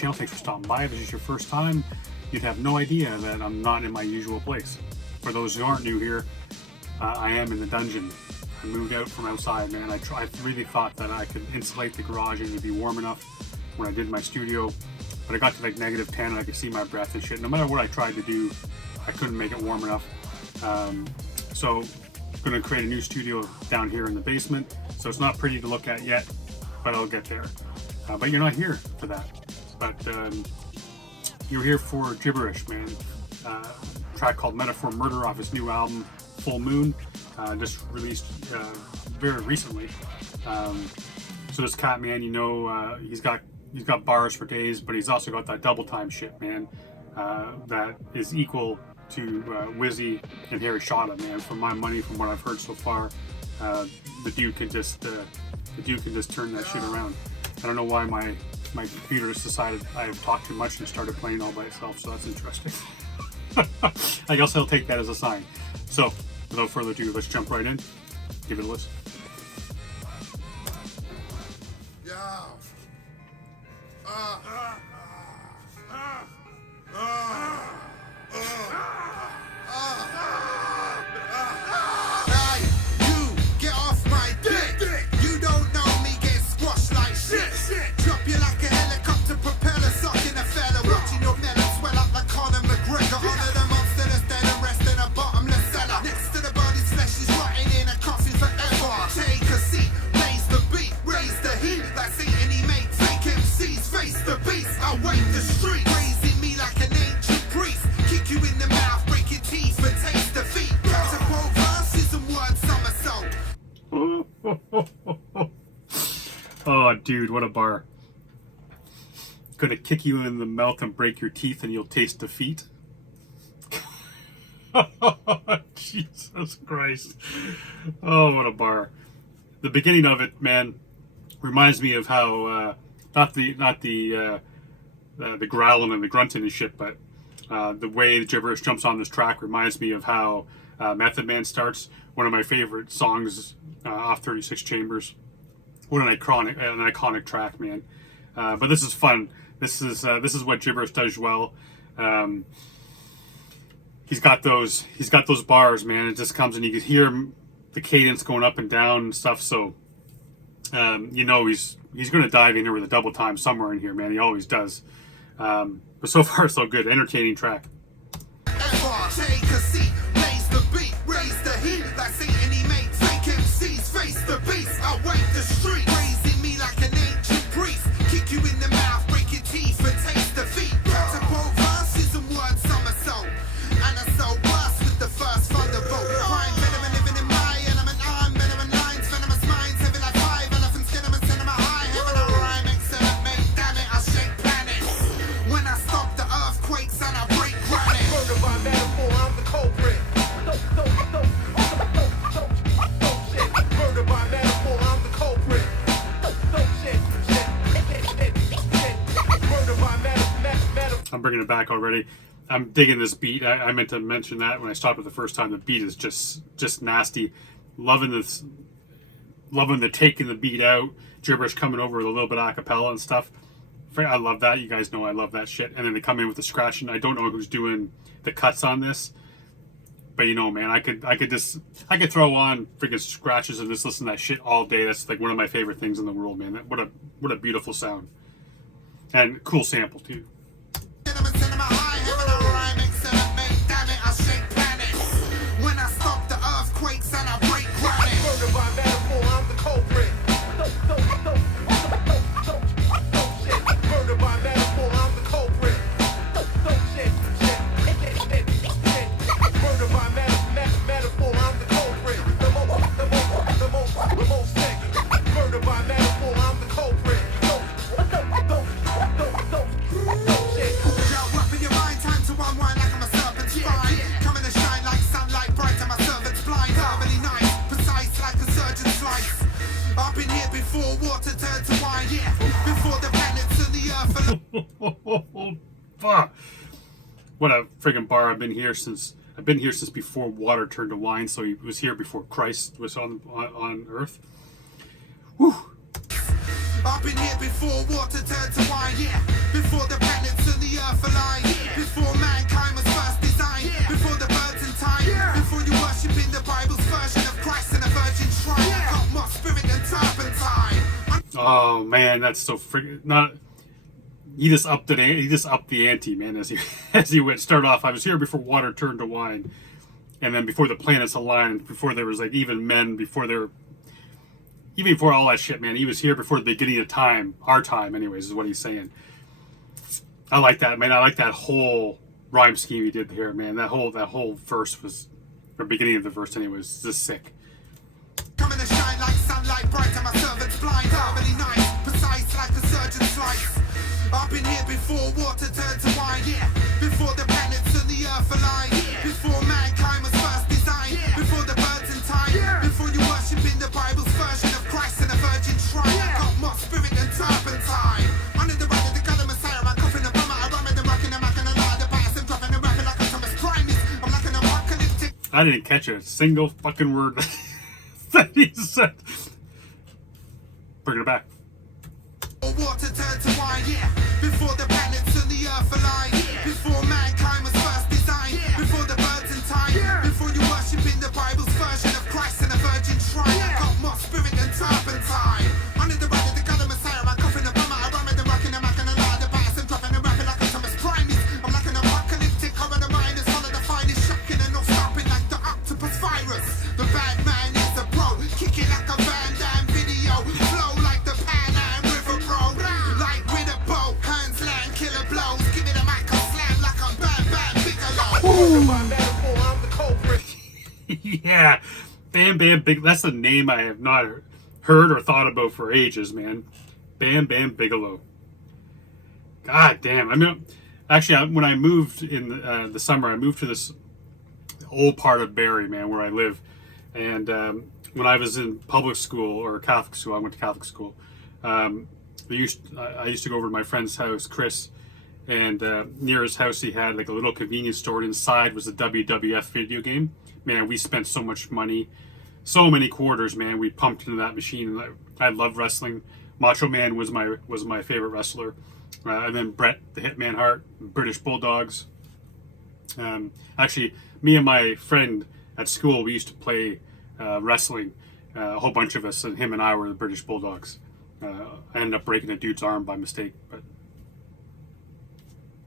channel. Thanks for stopping by. If this is your first time, you'd have no idea that I'm not in my usual place. For those who aren't new here, I am in the dungeon. I moved out from outside, man. I really thought that I could insulate the garage and it would be warm enough when I did my studio, but I got to like -10 and I could see my breath and shit. No matter what I tried to do, I couldn't make it warm enough. So I'm going to create a new studio down here in the basement. So it's not pretty to look at yet, but I'll get there. But you're not here for that. But you're here for Jibbarish, man. A track called Metaphor Murder off his new album, Full Moon. Just released very recently. So this cat, man, you know, he's got bars for days, but he's also got that double time shit, man. That is equal to Wizzy and Harry Shada, man. For my money, from what I've heard so far, the dude can just turn that shit around. I don't know why my computer just decided I've talked too much and started playing all by itself, so that's interesting. I guess I'll take that as a sign. So, without further ado, let's jump right in. Give it a listen. Oh, dude, what a bar. Gonna kick you in the mouth and break your teeth and you'll taste defeat. Jesus Christ. Oh, what a bar. The beginning of it, man, reminds me of how, not the growling and the grunting and shit, but the way Jibbarish jumps on this track reminds me of how Method Man starts. One of my favorite songs off 36 Chambers. What an iconic track, man. But this is fun. This is what Jibbarish does well. He's got those bars, man. It just comes and you can hear the cadence going up and down and stuff. So you know he's going to dive in here with a double time somewhere in here, man. He always does. But so far so good. Entertaining track. Take a seat, raise the beat, raise the heat, like Satan he made fake MCs face the beast. I wake the street, raising me like an ancient priest, kick you in the mouth, break your teeth and taste defeat. To both verses and word somersault, and I so burst with the first thunderbolt. Crime venom and living in my element, I'm venom and lines, venomous minds, heavy like 5 elephants, get them and send them a high heaven. I rhyme excellent, mate, damn it, I shake planets. When I stop the earthquakes and I break granite. Murder by metaphor, I'm the culprit. Murder by metaphor, I'm the culprit. Murder by metaphor. I'm bringing it back already. I'm digging this beat. I meant to mention that when I stopped it the first time. The beat is just nasty. Loving this, loving the taking the beat out. Jibbarish coming over with a little bit of acapella and stuff. I love that. You guys know I love that shit. And then they come in with the scratching. I don't know who's doing the cuts on this, but you know, man, I could throw on freaking scratches and just listen to that shit all day. That's like one of my favorite things in the world, man. What a beautiful sound and cool sample too. When I stop the earthquakes and I break granite. Murder by metaphor, I'm the culprit. Murder by metaphor, I'm the culprit. Murder by metaphor, I'm the culprit. The most sick. Murder by metaphor, I'm the culprit. Yo, up in your mind, time to unwind like I'm a serpent's spine. Coming to shine like sunlight, bright and my servant's blind. Harmony nice, precise like a surgeon's slice. I've been here before water turned to wine, yeah. Before the planets and the earth. Fuck. What a friggin' bar. I've been here since before water turned to wine, so he was here before Christ was on earth. Whew. I've been here before water turned to wine, yeah. Before the planets and the earth aligned, yeah. Before mankind was first designed, yeah. Before the birds in time, yeah. Before you worship in the Bible's version of Christ and a virgin shrine, yeah. Got more spirit than turpentine. Oh man, that's so freaking not. He just upped the ante, man. As he went. Start off, I was here before water turned to wine, and then before the planets aligned, before there was like even men, even before all that shit, man. He was here before the beginning of time, our time, anyways, is what he's saying. I like that, man. I like that whole rhyme scheme he did here, man. That whole verse was, or beginning of the verse, anyways, just sick. Coming to shine like sunlight bright, and my servants blind, harmony nice, precise like a surgeon's slice. I've been here before water turned to wine, yeah. Before the planets and the earth aligned, yeah. Before mankind was first designed, yeah. Before the birds in time, yeah. Before you worship in the Bible's version of Christ and a virgin shrine, yeah. Got more spirit than turpentine. Under the right of the God of Messiah, I'm coughing a bummer, I'm ramming the rocking, I'm rocking a lot of the bias, I'm dropping and rapping like a Thomas Primus. I'm like an apocalyptic. I didn't catch a single fucking word that he said. Bring it back. Water turned to wine, yeah. Before the planets and the earth aligned, yeah. Before mankind was first designed, yeah. Before the birds in time, yeah. Before you worship in the Bible's version of Christ and a virgin shrine, yeah. Got more spirit than turpentine. Under the right of the God of Messiah, I'm coughing a bummer, I'm ramming the rocking, I'm rocking a lot of the bias, I'm dropping and rapping like a Thomas Primus. I'm like an apocalyptic horror, the mind is full of the finest, shocking and not stopping like the octopus virus. The bad man is a pro, kicking like a Van Damme video, flow like the Pan Am River, bro. Like with a bow, hands land, killer blows. Give me the mic, I'll slam like I'm Bam Bam Bigelow. My metaphor, I'm the culprit. Yeah, Bam Bam Big. That's a name I have not heard or thought about for ages, man. Bam Bam Bigelow. God damn. I mean, actually, when I moved in the summer, I moved to this old part of Barrie, man, where I live. And when I was in public school or Catholic school, I went to Catholic school. I used to go over to my friend's house, Chris, and near his house he had like a little convenience store, and inside was a WWF video game. Man, we spent so much money, so many quarters, man. We pumped into that machine, and I love wrestling. Macho Man was my favorite wrestler, and then Bret the Hitman Hart, British Bulldogs. Actually, me and my friend at school, we used to play wrestling, a whole bunch of us, and him and I were the British Bulldogs. I ended up breaking a dude's arm by mistake, but a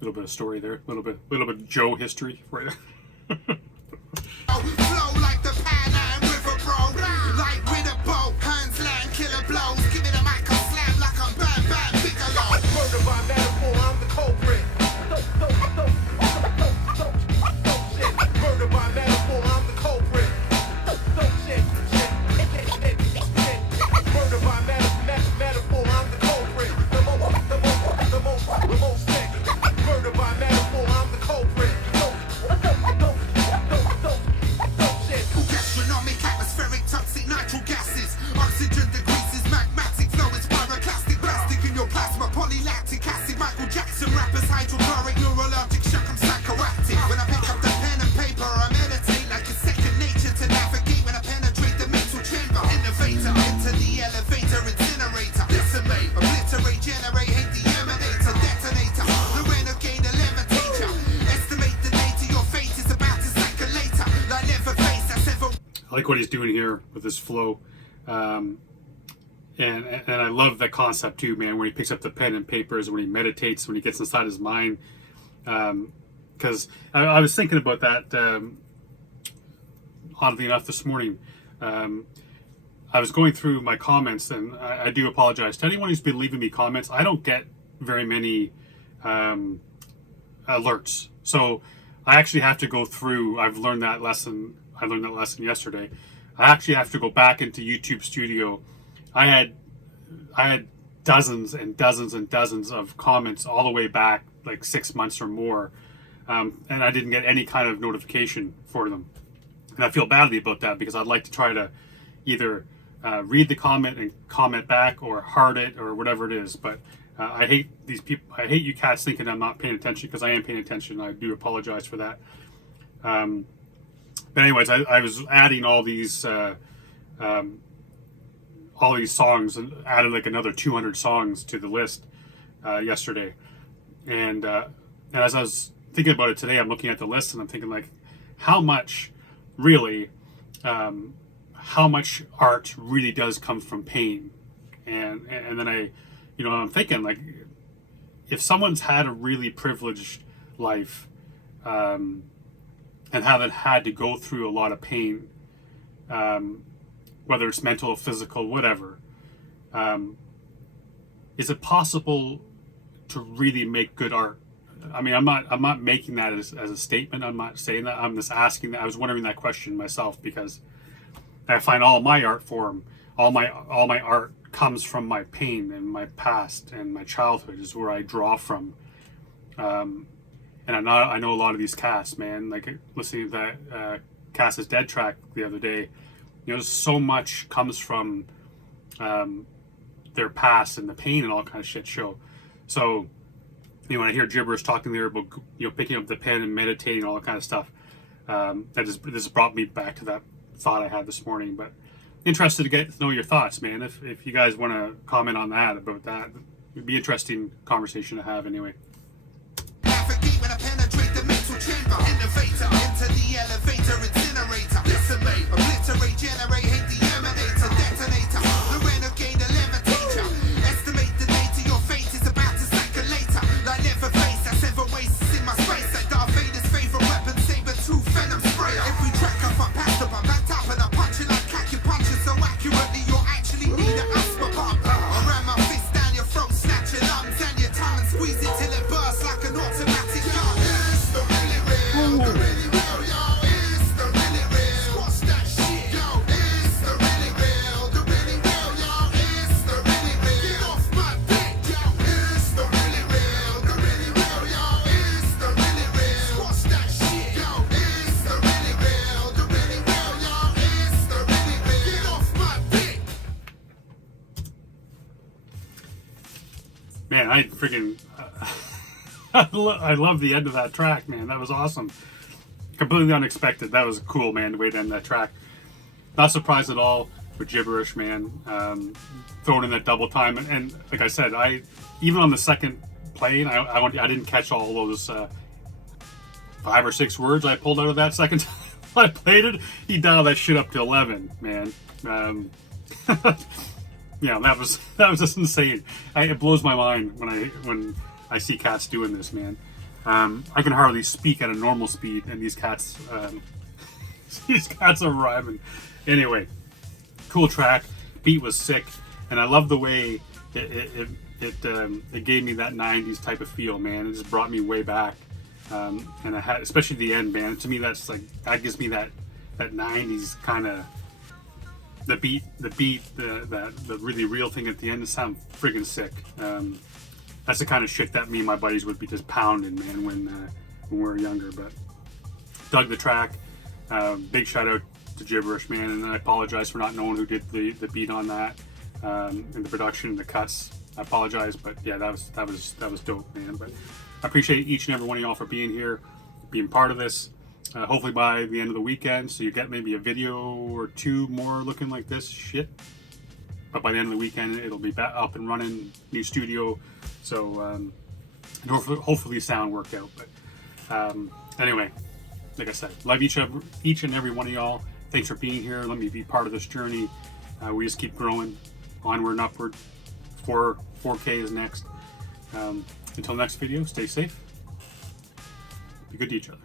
little bit of story there, a little bit of Joe history for you. Flow like the Pan Am River, bro. Like with a bow, hands land, killer blows. Give me the mic, I'll slam like I'm Bam Bam Bigelow. Murder by metaphor, I'm the culprit. Murder by metaphor, I'm the culprit. Murder by metaphor, I'm the culprit. The most sick. Murder by metaphor, I'm the culprit. Gastronomic, atmospheric, toxic, nitro gases. Oxygen decreases, magmatic flow is pyroclastic. Plastic in your plasma, polylactic acid. Michael Jackson rappers, hydrochloric, neurologic shock, I'm psychoactive. When I pick up the pen and paper, I meditate like it's second nature to navigate. When I penetrate the mental chamber, innovator, enter the elevator, incinerator. Decimate, obliterate, generate, hate the emanator, detonator. The renegade, a levitator. Estimate the date of your fate is about to second later. Like never face, that's ever. I like what he's doing here with this flow, and I love that concept too, man. When he picks up the pen and papers, when he meditates, when he gets inside his mind. Because I was thinking about that. Oddly enough, this morning, I was going through my comments, and I do apologize to anyone who's been leaving me comments. I don't get very many alerts, so I actually have to go through. I learned that lesson yesterday. I actually have to go back into YouTube Studio. I had dozens and dozens and dozens of comments all the way back like 6 months or more, and I didn't get any kind of notification for them. And I feel badly about that, because I'd like to try to either read the comment and comment back, or heart it, or whatever it is. But I hate these people. I hate you cats thinking I'm not paying attention, because I am paying attention. I do apologize for that. But anyways, I was adding all these all these songs and added like another 200 songs to the list yesterday. And as I was thinking about it today, I'm looking at the list and I'm thinking like, how much really, how much art really does come from pain. And then I'm thinking like, if someone's had a really privileged life, and haven't had to go through a lot of pain, whether it's mental or physical, whatever, is it possible to really make good art? I mean, I'm not making that as a statement. I'm not saying that. I'm just asking that. I was wondering that question myself, because I find all my art form, all my art comes from my pain and my past and my childhood is where I draw from. And I know a lot of these casts, man. Like listening to that Cass is Dead track the other day, so much comes from their past and the pain and all kind of shit show. So, when I hear Jibbarish talking there about picking up the pen and meditating and all that kind of stuff, this brought me back to that thought I had this morning. But interested to get to know your thoughts, man. If you guys want to comment on that, about that, it'd be an interesting conversation to have anyway. Navigate when I penetrate the mental chamber. Innovator, into the elevator, incinerator. Decimate, obliterate, generate, hate the emanator, detonator. The renegade, the levitator. Estimate the date of your fate is about to second later. Like never face, I sever wastes in my space. Like Darth Vader's favorite weapon, saber tooth venom sprayer. Every track I find past up, I'm backed up and I punch it like cat. You punch it so accurately, you'll actually need an asthma pump. I ram my fist down your throat, snatch your lungs and your tongue and squeeze it till it bursts like an automatic gun. It's the really real, the really real, yo. It's the really real. What's that shit, yo? It's the really real, the really real, yo. It's the really real. Get off my dick, yo. It's the really real, the really real, yo. It's the really real. What's that shit, yo? It's the really real, the really real, yo. It's the really real. Get off my dick. Man, I freaking I love the end of that track, man. That was awesome. Completely unexpected. That was cool, man, the way to end that track. Not surprised at all with Jibbarish, man. Throwing in that double time, and like I said, even on the second playing, I didn't catch all those 5 or 6 words I pulled out of that second time I played it. He dialed that shit up to 11, man. Yeah, that was just insane. It blows my mind when I see cats doing this, man. I can hardly speak at a normal speed, and these cats are rhyming. Anyway, cool track. Beat was sick, and I love the way it gave me that 90s type of feel, man. It just brought me way back, and I had, especially the end, man. To me, that gives me that 90s kind of. The beat, the really real thing at the end, it sounds friggin' sick. That's the kind of shit that me and my buddies would be just pounding, man, when we were younger. But dug the track. Big shout out to Jibbarish, man, and I apologize for not knowing who did the beat on that, and the production and the cuts. I apologize, but yeah, that was dope, man. But I appreciate each and every one of y'all for being here, being part of this. Hopefully by the end of the weekend, so you get maybe a video or 2 more looking like this shit. But by the end of the weekend, it'll be back up and running, new studio. So hopefully sound worked out. But anyway, like I said, love each and every one of y'all. Thanks for being here. Let me be part of this journey. We just keep growing, onward and upward. 4K is next. Until next video, stay safe. Be good to each other.